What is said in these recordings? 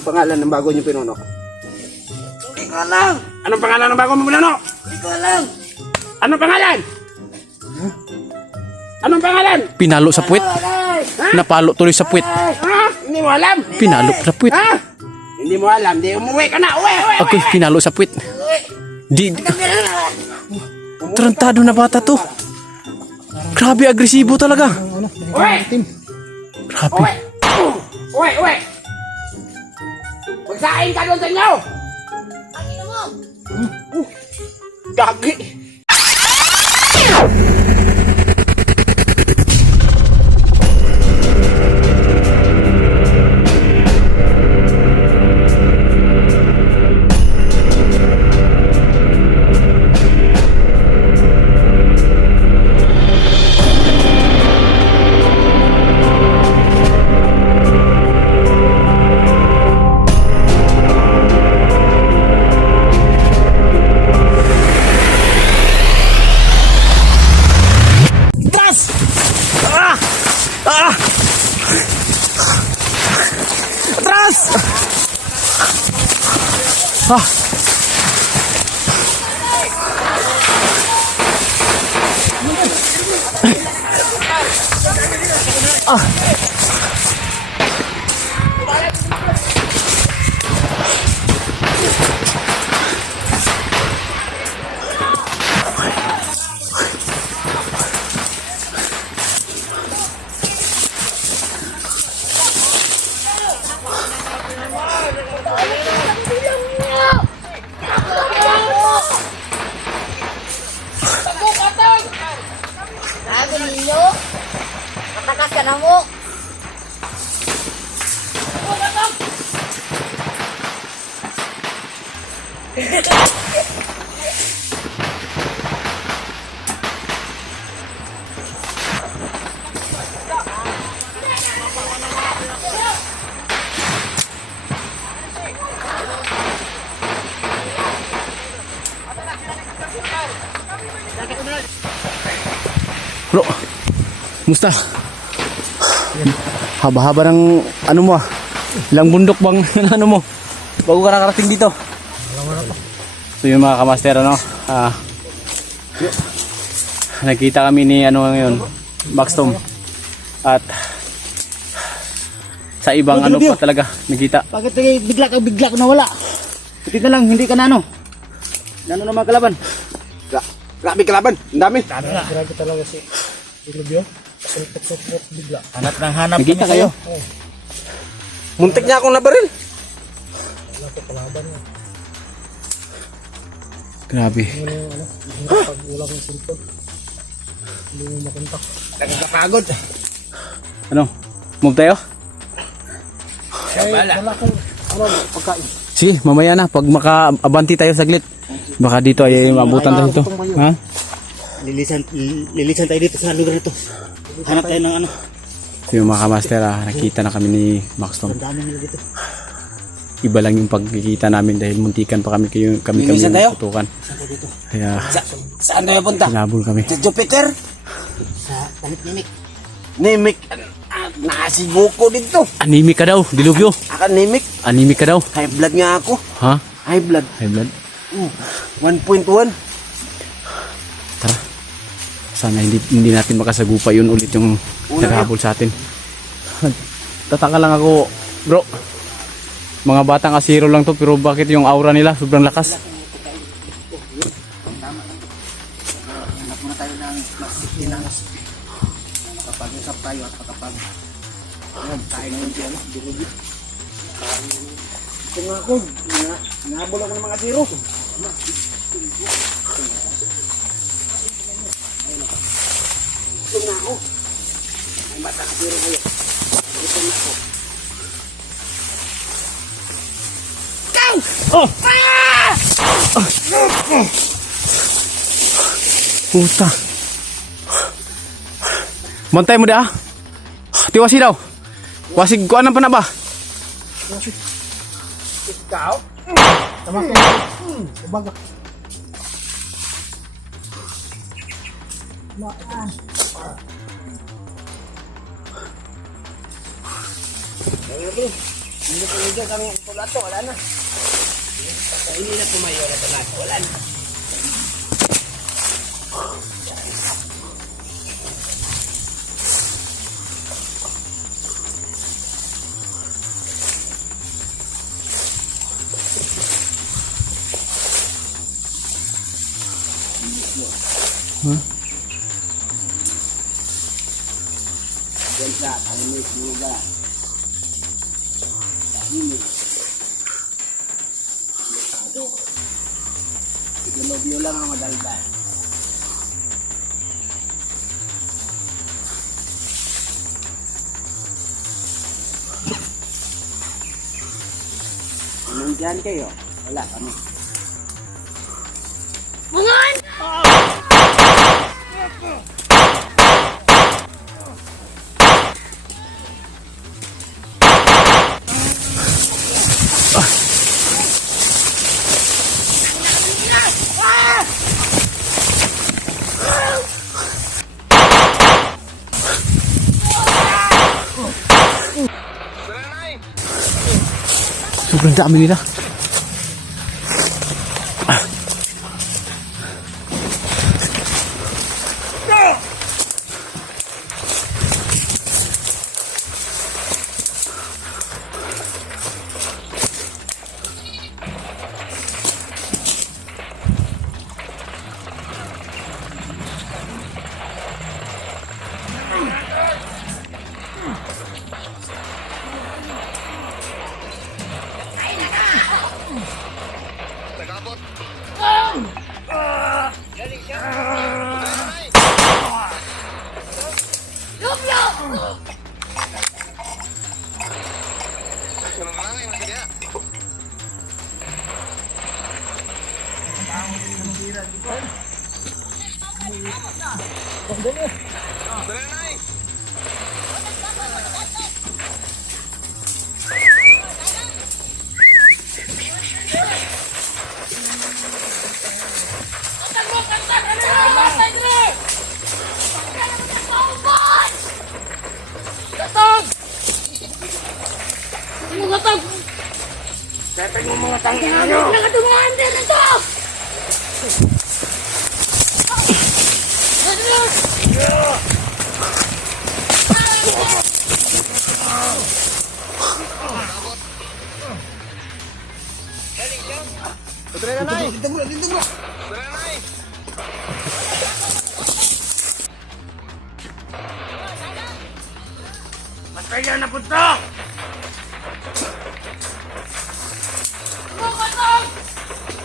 Pangalan ng bago niyo pinuno? Hindi ko alam. Anong pangalan ng bago mo pinuno? Hindi ko alam. Anong pangalan? Anong pangalan? Pinalo sa puwit. Napalo tuloy sa puwit. Ha? Hindi mo alam? Pinalo sa puwit. Ha? Hindi mo alam. Di umuwi ka na. Uwi, uwi, uwi. Okay, pinalo sa puwit. Di, tarantado na bata to. Grabe, agresibo talaga. Uwi. Grabe. Uwi. Uwi, uwi. Magsain ka doon sa inyo. Gagi. Ah. Ah. Sabi ninyo, katakas ka na mo. Bro, musta? Haba-haba ng ano mo ah. Ilang bundok bang ano mo? Bago ka nakarating dito. So yung mga kamaster ano, nakita kami ni ano ngayon, Maxtom. At sa ibang ano pa talaga nakita. Bakit bigla ka nawala? Buti na lang, hindi ka na ano. Nano naman kalaban? Grabe kalaban, ang dami. Grabe talaga si Ilubyo. Sulpot bigla. Hanap ng hanap. Nakita kayo? Muntik niya akong nabaril. Wala ko kalaban niya. Grabe. Pag wala kong sulpot, hindi mo makontak. Nagkakapagod. Ano? Move tayo? Wala kong pagkain. Sige, mamaya na pag maka-abanti tayo saglit. Baka dito ay maabutan tayo dito. Ha? Lilisan tayo dito sa lugar ito. Hanap tayo ng ano. So yung mga kamaster, nakita na kami ni Maxtom. Ang dami nila dito. Iba lang yung pagkikita namin dahil muntikan pa kami yung Linisan tayo? putukan. Kaya Saan tayo punta? hinabol kami. Sa Jupiter? Sa Tanit Nimik. Nimik? Nakasigo ko dito. Anemic ka daw, Dilubyo. Nimik. Anemic ka daw. High blood nga ako. Ha? High blood. High blood? 1.1. Tara. Sana hindi natin makasagupa yun ulit yung naghabol sa atin. Tataka lang ako, bro. Mga batang asiro lang to pero bakit yung aura nila sobrang lakas? Hanap muna tayo ng mas tinanas. Makapag-usap tayo at makapag... Ayan, kain ngayon siya. Dilubi. Ito nga ako. Nahabol ako ng mga zero. Ito nga ako. May bata ka zero kayo. Ito nga ako. Oh! Puta. Bantay mo dah. Tiwasi daw. Wasig ko anong pa na ba? Ikaw? Tama kayo. Ubaga. Hindi ko nito kang tulato, wala na. Hindi na tumayo na tulato, wala na. Yan sa tahimik juga. Tahimik. Delikado. Iglobyo lang ang madaldal. Anong dyan kayo? Wala kami. Bungan! Sobrang dami nila.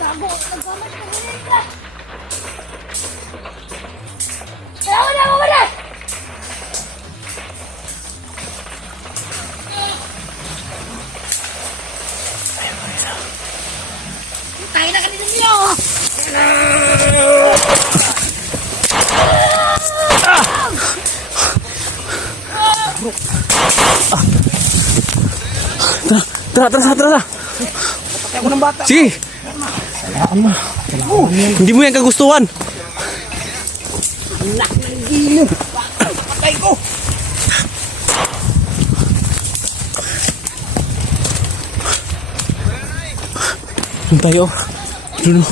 Tago! Nagkamay ka nila! Kailangan na mamalas! Tayo na kanina niyo! Tara. Ako ng bata. Sige. Hindi mo yan kagustuhan. Patay ko. Doon tayo. Doon.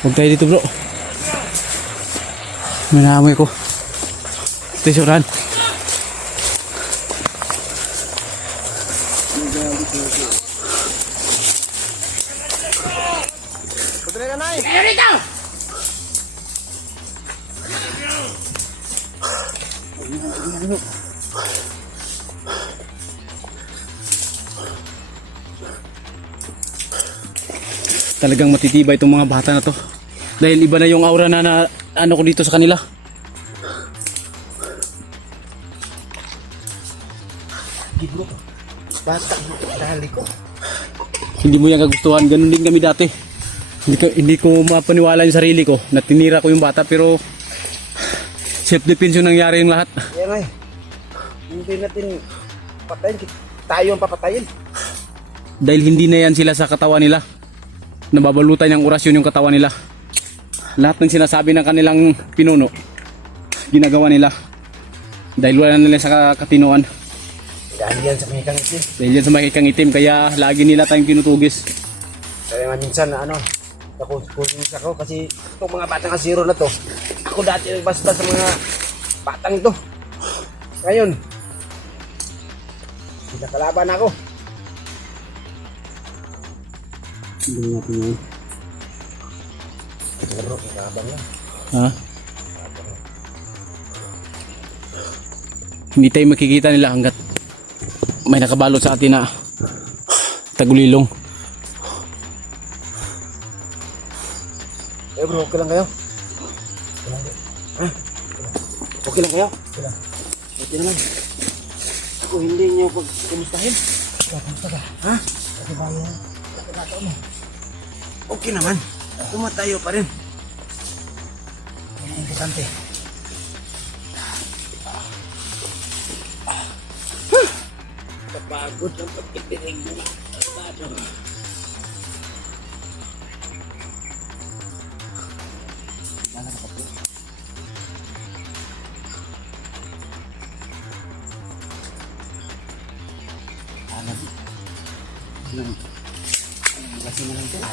Huwag tayo dito, bro. May naamoy ko. Stationan. Kayo rito! Talagang matitibay itong mga bata na to. Dahil iba na yung aura na ano ko dito sa kanila. Bata. Dali ko. Hindi mo yan kagustuhan. Ganun din kami dati. Hindi ko mapaniwala yung sarili ko na tinira ko yung bata, pero Self-defense yung nangyari yung lahat. Yan ay. Hindi natin patayin. Tayo ang papatayin. Dahil hindi na yan sila sa katawan nila. Nababalutan ng orasyon yung katawan nila. Lahat ng sinasabi ng kanilang pinuno, ginagawa nila. Dahil wala na nila sa katinuan. Dahil yan sa mga itim. Dahil yan sa makikang itim, kaya lagi nila tayong tinutugis. Kaya nga minsan na nakukulis ako kasi itong mga batang asiro na to, ako dati basta sa mga batang to. Ngayon, pinakalaban ako. Hindi natin yun. Bro, kalaban lang. Ha? Hindi tayo makikita nila hanggat may nakabalot sa atin na tagulilong. Eh bro, okay lang kayo? Okay lang kayo? Ha? Okay lang kayo? Okay lang. Okay naman. Ako hindi niyo pag-kumustahin. Kamusta ka? Ha? Okay ba yan? Pagkakataon mo? Okay naman. Kumatayo pa rin. Yan ang importante. Kapagod ang pagkitinig mo.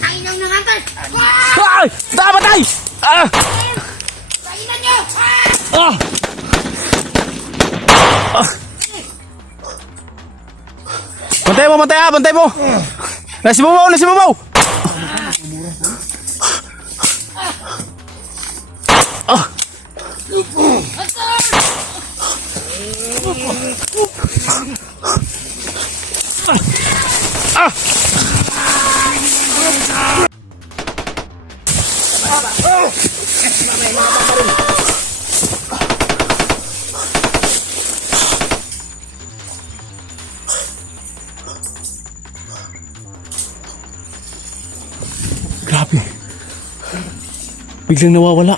Ay, nang nangatay! Ay! Patay! Ah! Kainan niyo! Ah! Ah! Bantay mo, bantay ah! Bantay mo! Nasi bubaw! Nasi bubaw! Ah! Ah! Grabe. Biglang nawawala.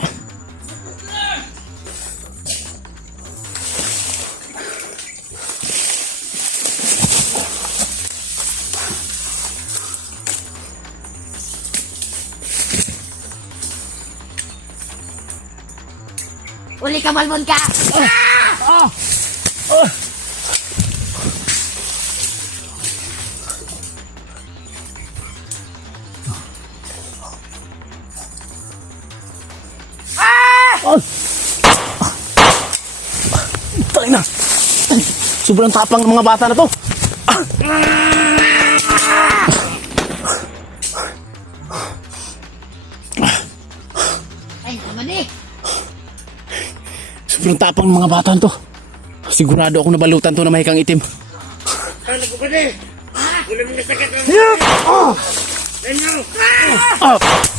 Uli ka, malmon ka! Tayo na. Sobrang tapang ng mga bata na to. Ay, naman eh! Sobrang tapang ng mga bata na to. Sigurado ako nabalutan to na mahikang itim. Kala ko ba din? Wala mo nasagad ang... Ano? Ah!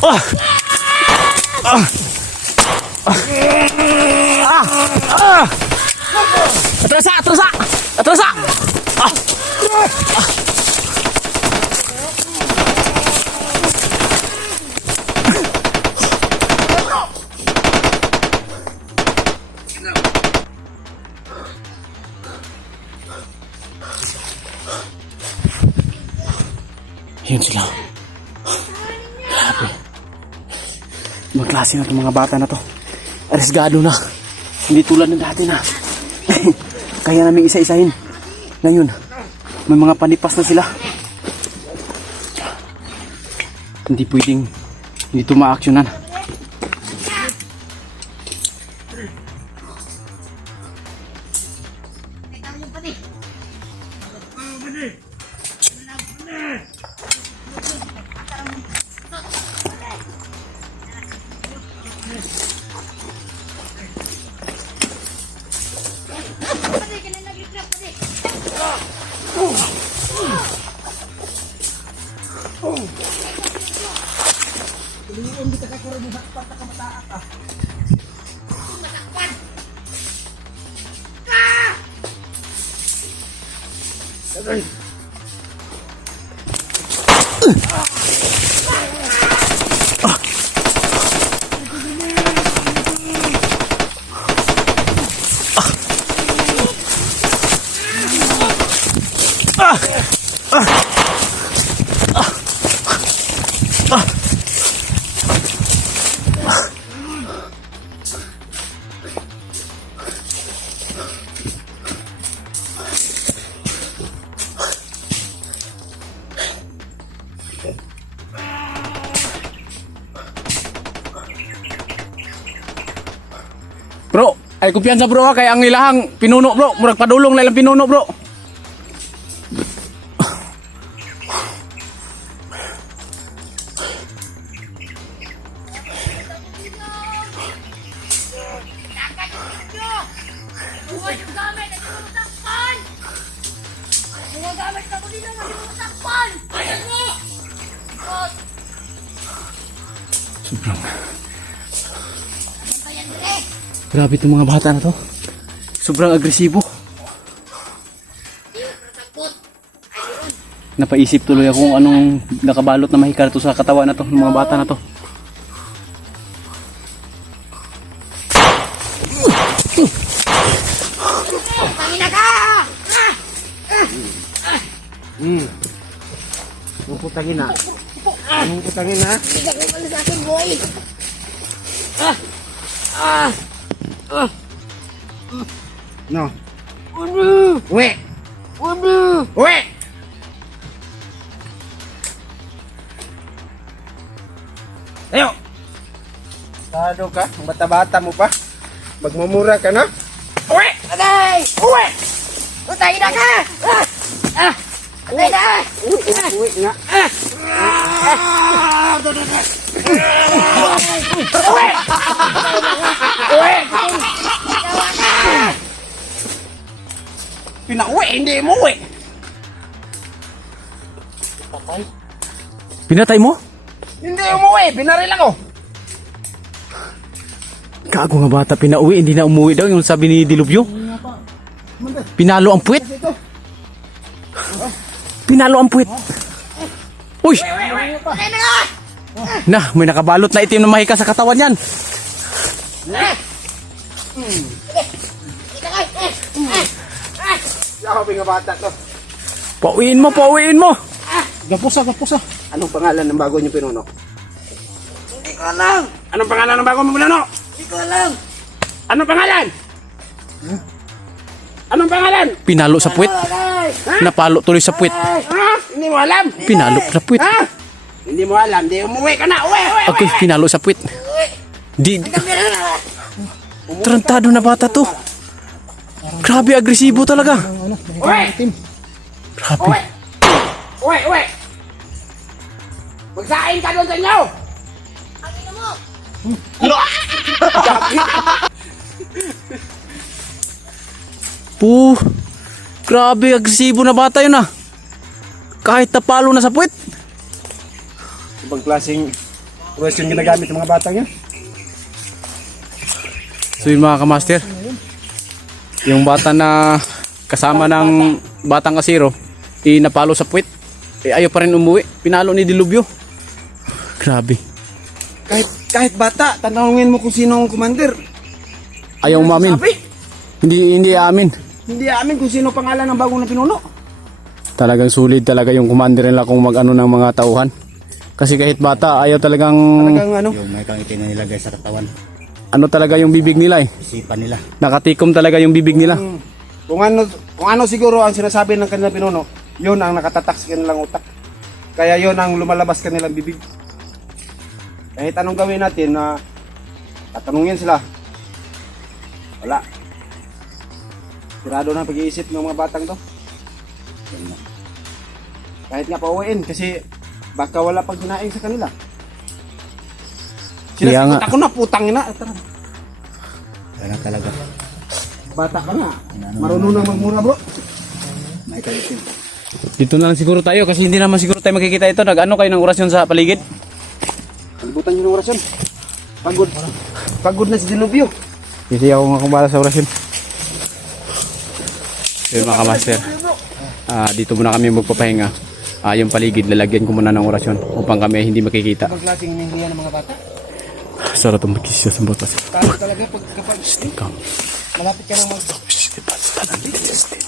Ah! Ah! Ah! Ah! Atrasa! Atrasa! Atrasa! Ah! Ah! Yun sila. Grabe. Ibang klase na itong mga bata na to. Aresgado na. Hindi tulad ng dati na. Kaya namin isa-isahin. Ngayon, may mga panipas na sila. Hindi pwedeng hindi ito ma-actionan. Ay kumpiyansa bro kay ang ilahang pinuno bro, murag padulong na ilang pinuno bro. Huwag yung gamit, hindi mo matakpan! Mga gamit na mo dito, hindi mo matakpan! Ano? Huwag! Bantayan, Dre! Grabe itong mga bata na to. Sobrang agresibo. Napaisip tuloy ako kung anong nakabalot na mahikar to sa katawan na to ng mga bata na to. Tangina ka! Puputangin na. Puputangin na. Hindi ka kumali sa akin, boy! No. Ano? Uwi! Ano? Uwi! Ayo! Sado ka? Ang bata-bata mo pa? Magmumura ka na? Uwi! Patay! Uwi! Patay na ka! Patay na! Uwi nga. Uwi! Pinauwi, hindi mo uwi. Pinatay mo? Hindi umuwi, binaril ako. Gago nga bata, pinauwi, hindi na umuwi daw yung sabi ni Dilubyo. Pinalo ang puwit. Pinalo ang puwit. Uy! Patay na ka! Na, may nakabalot na itim na mahika sa katawan yan. Kita ka! Ako nga bata to. Pauwiin mo, pauwiin mo. Gapusa, gapusa. Anong pangalan ng bago niyo pinuno? Hindi ko alam! Anong pangalan ng bago mo pinuno? Hindi ko alam! Anong pangalan? Anong pangalan? Pinalo sa puwit. Patay! Napalo tuloy sa puwit. Ha? Hindi mo alam? Pinalo sa puwit. Ha? Hindi mo alam, di umuwi ka na. Uwi, uwi, Okay, pinalo sa puwit. Di, tarantado na bata to. Grabe, agresibo talaga. Ano, uwi, itim. Grabe. uwi. Uwi, uwi. Magsain ka doon sa inyo. Ang ina mo! Grabe, agresibo na bata yun ah. Kahit napalo na sa puwit. Ibang klaseng question ginagamit ng mga batang yan. So yun mga kamaster, yung bata na kasama ng batang kasiro, napalo sa puwit. Ayaw pa rin umuwi. Pinalo ni Dilubyo. Grabe. Kahit bata, tanongin mo kung sino ang commander. Ayaw umamin. Sabi, Hindi amin. hindi amin kung sino pangalan ng bagong na pinuno. Talagang sulit talaga yung commander nila kung mag-ano ng mga tauhan. Kasi kahit bata, ayaw talagang Talagang ano? Yung may kang itinanilagay sa katawan, ano talaga yung bibig nila eh. isipan nila. Nakatikom talaga yung bibig nila. Kung ano siguro ang sinasabi ng kanilang pinuno, yun ang nakatatak sa kanilang utak. Kaya yun ang lumalabas kanilang bibig. Kahit anong gawin natin na tatanungin sila, wala. Sirado na pag-iisip ng mga batang to. Kahit nga pauwiin kasi baka wala pang hinaing sa kanila. Kaya nga. Sinasagot ako na, putang ina. Tara. Kaya talaga, Bata ka nga. Marunong na magmura bro. may kalitin. Dito na lang siguro tayo kasi hindi naman siguro tayo makikita ito. Nag-ano kayo ng orasyon sa paligid? Kalibutan nyo ng orasyon. Pagod. Pagod na si Dilubyo. Kasi ako nga kumbala sa orasyon. Yun mga kamaster. Dito muna kami magpapahinga. Yung paligid, lalagyan ko muna ng orasyon upang kami hindi makikita. Ibang klaseng nanghihiya ng mga bata. Sarap itong magkisyo sa batas. Talo talaga kapag Ikaw. malapit ka ng mag...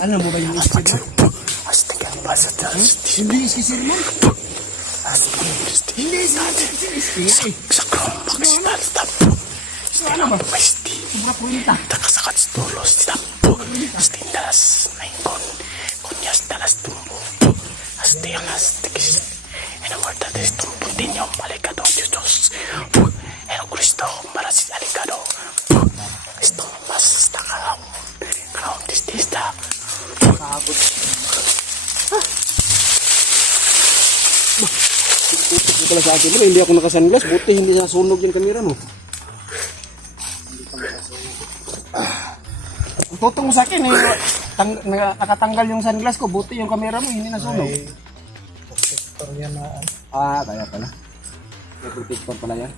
Alam mo ba yung isip mo? Hindi isisir mo. Hindi isisir. Ano ba? Sobra punta. Cristo, para si Alicado. Esto más Sabot. Tutok ko pala sa akin. Pero hindi ako nakasunglass. Buti hindi nasunog yung kamera mo. Ang tutong mo sa akin eh. Nakatanggal yung sunglass ko. Buti yung kamera mo hindi nasunog. May protector yan na Kaya pala. May protector pala yan.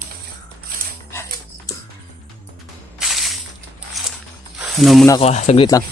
Ano muna ako, saglit lang.